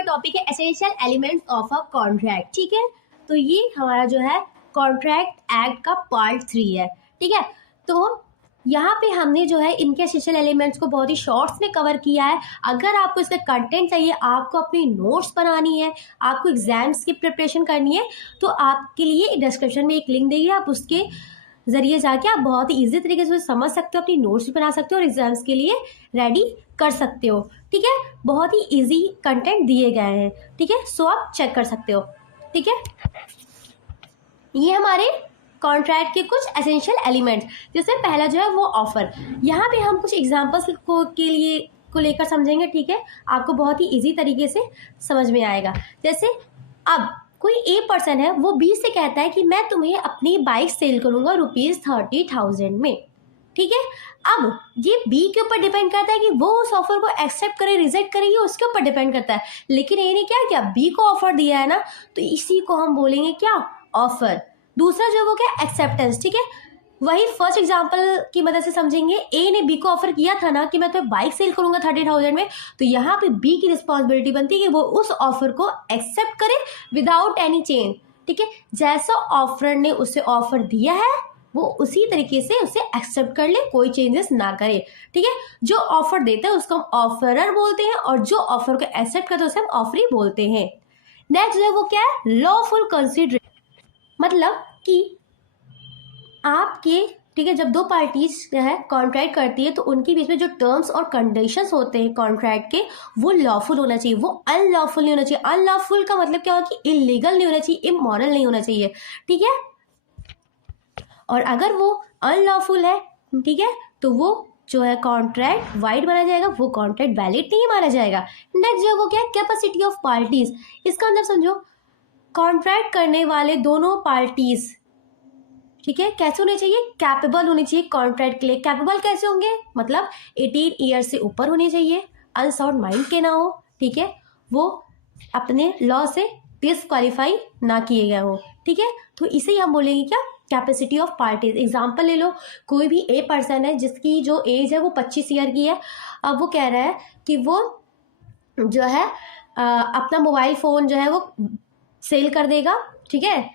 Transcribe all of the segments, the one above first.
हमारा टॉपिक है essential elements of a contract. ठीक है, तो ये हमारा जो है कॉन्ट्रैक्ट एक्ट का पार्ट 3 है। ठीक है, तो यहाँ पे हमने जो है इनके एसेंशियल एलिमेंट्स को बहुत ही शॉर्ट्स में कवर किया है। अगर आपको इसका कंटेंट चाहिए, आपको अपनी नोट्स बनानी है, आपको एग्जाम्स की प्रिपरेशन करनी है, तो आपके लिए डिस्क्रिप्शन में एक लिंक देगी, आप उसके ज़रिए जाके आप बहुत ही ईजी तरीके से समझ सकते हो, अपनी नोट्स भी बना सकते हो और एग्जाम्स के लिए रेडी कर सकते हो। ठीक है, बहुत ही इजी कंटेंट दिए गए हैं। ठीक है, सो आप चेक कर सकते हो। ठीक है, ये हमारे कॉन्ट्रैक्ट के कुछ एसेंशियल एलिमेंट्स, जिसमें पहला जो है वो ऑफर। यहाँ पे हम कुछ एग्जाम्पल्स को लेकर समझेंगे। ठीक है, आपको बहुत ही इजी तरीके से समझ में आएगा। जैसे अब कोई ए पर्सन है, वो बी से कहता है कि मैं तुम्हें अपनी बाइक सेल करूंगा ₹30,000 में। ठीक है, अब ये बी के ऊपर डिपेंड करता है कि वो उस ऑफर को एक्सेप्ट करे रिजेक्ट करे, ये उसके ऊपर डिपेंड करता है। लेकिन ए ने क्या किया, बी को ऑफर दिया है ना, तो इसी को हम बोलेंगे क्या, ऑफर। दूसरा जो वो क्या, एक्सेप्टेंस। ठीक है, वही फर्स्ट एग्जांपल की मदद से समझेंगे। ए ने बी को ऑफर किया था ना कि मैं तो बाइक सेल करूंगा 30,000 में, तो यहाँ पे बी की रिस्पॉन्सिबिलिटी बनती है कि वो उस ऑफर को एक्सेप्ट करे विदाउट एनी चेंज। ठीक है, जैसा ऑफर ने उसे ऑफर दिया है वो उसी तरीके से उसे एक्सेप्ट कर ले, कोई चेंजेस ना करे। ठीक है, जो ऑफर देता है उसको हम ऑफरर बोलते हैं और जो ऑफर को एक्सेप्ट करता है उसे हम ऑफरी बोलते हैं। नेक्स्ट जो है वो क्या है, लॉफुल कंसिडरेशन। मतलब कि आपके, ठीक है, जब दो पार्टीज जो है कॉन्ट्रैक्ट करती है तो उनके बीच में जो टर्म्स और कंडीशंस होते हैं कॉन्ट्रैक्ट के, वो लॉफुल होना चाहिए, वो अनलॉफुल नहीं होना चाहिए। अनलॉफुल का मतलब क्या होगा कि इलीगल नहीं होना चाहिए, इमोरल नहीं होना चाहिए। ठीक है, और अगर वो अनलॉफुल है, ठीक है, तो वो जो है कॉन्ट्रैक्ट वाइड माना जाएगा, वो कॉन्ट्रैक्ट वैलिड नहीं माना जाएगा। नेक्स्ट जो वो क्या है, कैपेसिटी ऑफ पार्टीज। इसका मतलब समझो, कॉन्ट्रैक्ट करने वाले दोनों पार्टीज, ठीक है, कैसे होने चाहिए, कैपेबल होने चाहिए कॉन्ट्रैक्ट के लिए। कैपेबल कैसे होंगे, मतलब 18 ईयर से ऊपर होने चाहिए, अनसाउंड माइंड के ना हो, ठीक है, वो अपने लॉ से डिसक्वालीफाई ना किए गए हो। ठीक है, तो इसे ही हम बोलेंगे क्या, कैपेसिटी ऑफ पार्टीज। एग्जाम्पल ले लो, कोई भी ए पर्सन है जिसकी जो एज है वो 25 ईयर की है। अब वो कह रहा है कि वो जो है अपना मोबाइल फ़ोन जो है वो सेल कर देगा, ठीक है,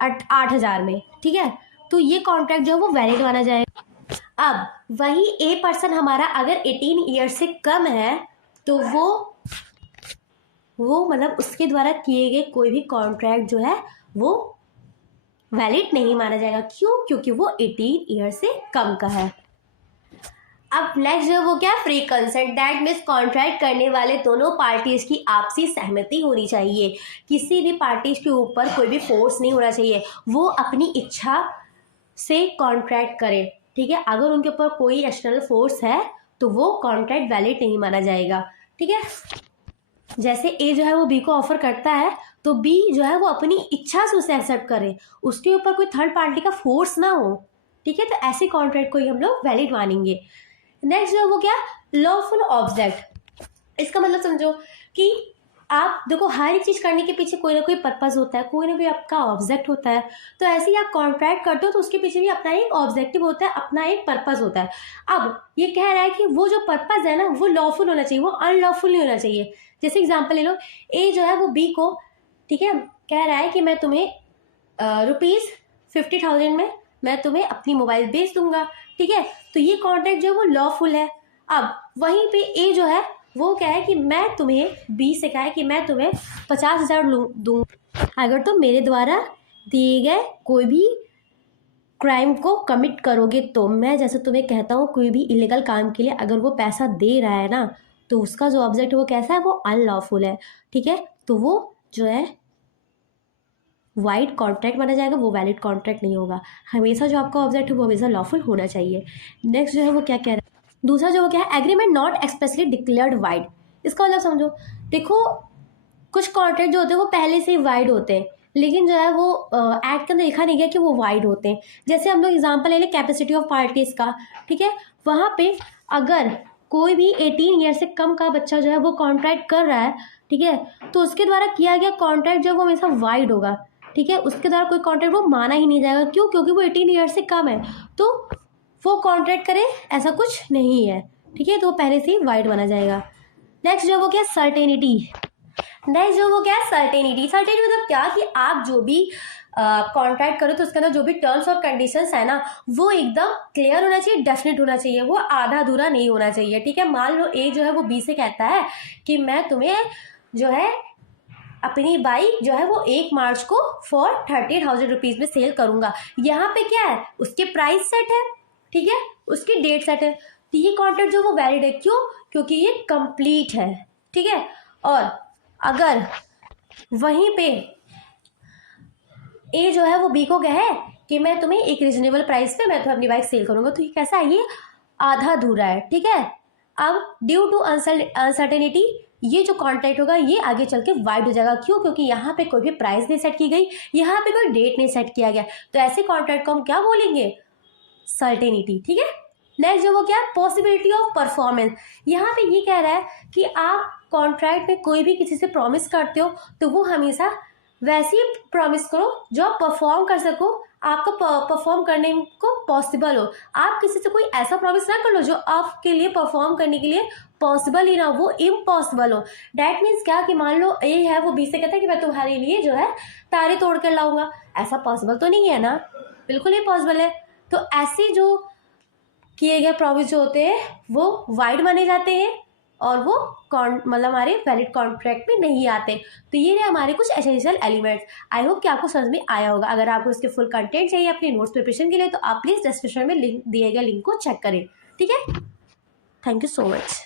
8,000 में। ठीक है, तो ये कॉन्ट्रैक्ट जो है वो वैलिड माना जाएगा। अब वही ए पर्सन हमारा अगर 18 ईयर से कम है तो वो मतलब उसके द्वारा किए गए कोई भी कॉन्ट्रैक्ट जो है वो वैलिड नहीं माना जाएगा। क्यों, क्योंकि वो 18 ईयर से कम का है। अब नेक्स्ट जो वो क्या, free consent. That means contract करने वाले दोनों पार्टीज की आपसी सहमति होनी चाहिए। किसी भी पार्टीज के ऊपर कोई भी फोर्स नहीं होना चाहिए, वो अपनी इच्छा से कॉन्ट्रैक्ट करे। ठीक है, अगर उनके ऊपर कोई एक्सटर्नल फोर्स है तो वो कॉन्ट्रैक्ट वैलिड नहीं माना जाएगा। ठीक है, जैसे ए जो है वो बी को ऑफर करता है तो बी जो है वो अपनी इच्छा से उसे एक्सेप्ट करे, उसके ऊपर कोई थर्ड पार्टी का फोर्स ना हो। ठीक है, तो ऐसे कॉन्ट्रैक्ट को ही हम लोग वैलिड मानेंगे। नेक्स्ट जो वो क्या, लॉफुल ऑब्जेक्ट। इसका मतलब समझो कि आप देखो, हर एक चीज करने के पीछे कोई ना कोई पर्पस होता है, कोई ना कोई आपका ऑब्जेक्ट होता है। तो ऐसे ही आप कॉन्ट्रैक्ट करते हो तो उसके पीछे भी अपना एक ऑब्जेक्टिव होता है, अपना एक पर्पस होता है। अब ये कह रहा है कि वो जो पर्पस है ना वो लॉफुल होना चाहिए, वो अनलॉफुल नहीं होना चाहिए। जैसे एग्जाम्पल ले लो, ए जो है वो बी को, ठीक है, कह रहा है कि मैं तुम्हें ₹50,000 में मैं तुम्हें अपनी मोबाइल बेच दूंगा। ठीक है, तो ये कॉन्ट्रैक्ट जो है वो लॉफुल है। अब वहीं पे ए जो है वो क्या है कि मैं तुम्हें, बी से कहा है कि मैं तुम्हें 50,000 दूँ अगर तुम मेरे द्वारा दिए गए कोई भी क्राइम को कमिट करोगे। तो मैं जैसे तुम्हें कहता हूँ, कोई भी इलीगल काम के लिए अगर वो पैसा दे रहा है ना, तो उसका जो ऑब्जेक्ट है वो कैसा है, वो अनलॉफुल है। ठीक है, तो वो जो है वाइड कॉन्ट्रैक्ट माना जाएगा, वो वैलिड कॉन्ट्रैक्ट नहीं होगा। हमेशा जो आपका ऑब्जेक्ट है वो हमेशा लॉफुल होना चाहिए। नेक्स्ट जो है वो क्या कह रहा है, दूसरा जो वो क्या है, agreement not expressly declared wide. इसका मतलब समझो, देखो कुछ कॉन्ट्रैक्ट जो होते हैं वो पहले से ही वाइड होते हैं, लेकिन जो है वो एक्ट के अंदर लिखा नहीं गया कि वो वाइड होते हैं। जैसे हम लोग एग्जांपल ले लें कैपेसिटी ऑफ पार्टीज का। ठीक है, वहाँ पे अगर कोई भी 18 ईयर से कम का बच्चा जो है वो कॉन्ट्रैक्ट कर रहा है, ठीक है, तो उसके द्वारा किया गया कॉन्ट्रैक्ट जो है वो हमेशा वाइड होगा। ठीक है, उसके द्वारा कोई कॉन्ट्रैक्ट वो माना ही नहीं जाएगा। क्यों, क्योंकि वो 18 ईयर से कम है, तो वो कॉन्ट्रैक्ट करे ऐसा कुछ नहीं है। ठीक है, तो वो पहले से ही वाइड माना जाएगा। नेक्स्ट जो वो क्या, सर्टेनिटी। नेक्स्ट जो वो क्या है, सर्टेनिटी। सर्टेनिटी मतलब क्या कि आप जो भी कॉन्ट्रैक्ट करो तो उसके अंदर जो भी टर्म्स और कंडीशंस है ना वो एकदम क्लियर होना चाहिए, डेफिनेट होना चाहिए, वो आधा अधूरा नहीं होना चाहिए। ठीक है, मान लो ए जो है वो बी से कहता है कि मैं तुम्हें जो है अपनी बाइक जो है वो 1 मार्च को फॉर 30,000 रुपीज में सेल करूंगा। यहाँ पे क्या है, उसके प्राइस सेट है, ठीक है, उसकी डेट सेट है, तो ये कॉन्ट्रैक्ट जो वो वैलिड है। क्यों? क्योंकि ये कंप्लीट है। ठीक है, और अगर वहीं पे ए जो है वो बी को कहे कि मैं तुम्हें एक रिजनेबल प्राइस पे मैं तुम्हें अपनी बाइक सेल करूंगा, तो ये कैसा है, ये आधा अधूरा है। ठीक है, अब ड्यू टू अनसर्टेनिटी ये जो कॉन्ट्रैक्ट होगा ये आगे चल के वाइड हो जाएगा। क्यों? क्योंकि यहाँ पे कोई भी प्राइस नहीं सेट की गई, यहाँ पे कोई डेट नहीं सेट किया गया, तो ऐसे कॉन्ट्रैक्ट को हम क्या बोलेंगे, सर्टेनिटी। ठीक है, नेक्स्ट जो वो क्या है, पॉसिबिलिटी ऑफ परफॉर्मेंस। यहाँ पे ये कह रहा है कि आप कॉन्ट्रैक्ट में कोई भी किसी से प्रॉमिस करते हो तो वो हमेशा वैसे ही प्रॉमिस करो जो आप परफॉर्म कर सको, आपको परफॉर्म करने को पॉसिबल हो। आप किसी से कोई ऐसा प्रॉमिस ना कर लो जो आपके लिए परफॉर्म करने के लिए पॉसिबल ही ना हो, वो इम्पॉसिबल हो। डैट मीन्स क्या कि मान लो ए है वो बी से कहता है कि मैं तुम्हारे लिए जो है तारे तोड़ कर लाऊंगा, ऐसा पॉसिबल तो नहीं है ना, बिल्कुल इम्पॉसिबल है। तो ऐसे जो किए गए प्रॉमिस जो होते हैं वो वाइड माने जाते हैं और वो मतलब हमारे वैलिड कॉन्ट्रैक्ट में नहीं आते। तो ये रहे हमारे कुछ एसेंशियल एलिमेंट्स। आई होप कि आपको समझ में आया होगा। अगर आपको इसके फुल कंटेंट चाहिए अपनी नोट्स प्रिपरेशन के लिए तो आप प्लीज़ डिस्क्रिप्शन में लिंक दिए गए लिंक को चेक करें। ठीक है, थैंक यू सो मच।